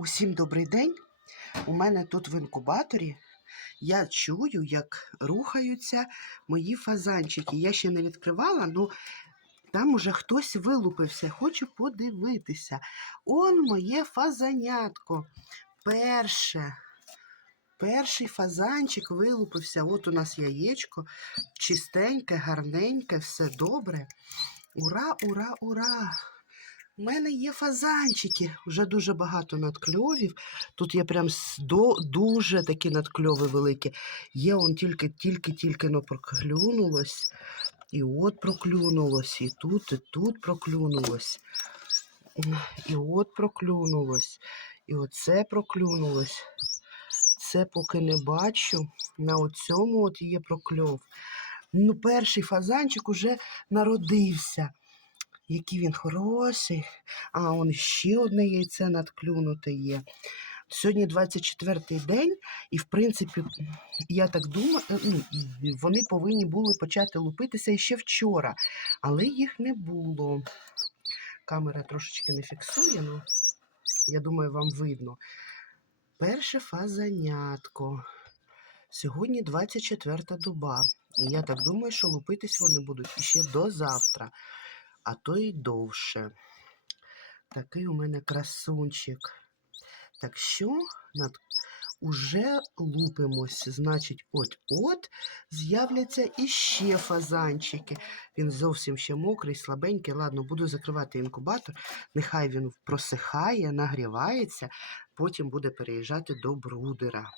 Усім добрий день. У мене тут в інкубаторі я чую, як рухаються мої фазанчики. Я ще не відкривала, але там уже хтось вилупився. Хочу подивитися. Он моє фазанятко. Перше. Перший фазанчик вилупився. От у нас яєчко. Чистеньке, гарненьке, все добре. Ура, ура, ура! У мене є фазанчики, вже дуже багато надкльовів. Тут є прям дуже такі надкльови великі. Є он тільки, тільки, тільки но проклюнулось. І от проклюнулось, і тут, і тут проклюнулось. І от проклюнулось. І оце проклюнулось. Це поки не бачу. На оцьому от є прокльов. Ну, перший фазанчик уже народився. Який він хороший. А он ще одне яйце надклюнуте є. Сьогодні 24-й день, і в принципі, я так думаю, е, ну, вони повинні були почати лупитися ще вчора, але їх не було. Камера трошечки не фіксує, але я думаю, вам видно. Перше фазанятко. Сьогодні 24 доба. І я так думаю, що лупитись вони будуть іще до завтра, а то й довше. Такий у мене красунчик. Так що над... уже лупимось. Значить, от-от з'являться іще фазанчики. Він зовсім ще мокрий, слабенький. Ладно, буду закривати інкубатор. Нехай він просихає, нагрівається, потім буде переїжджати до брудера.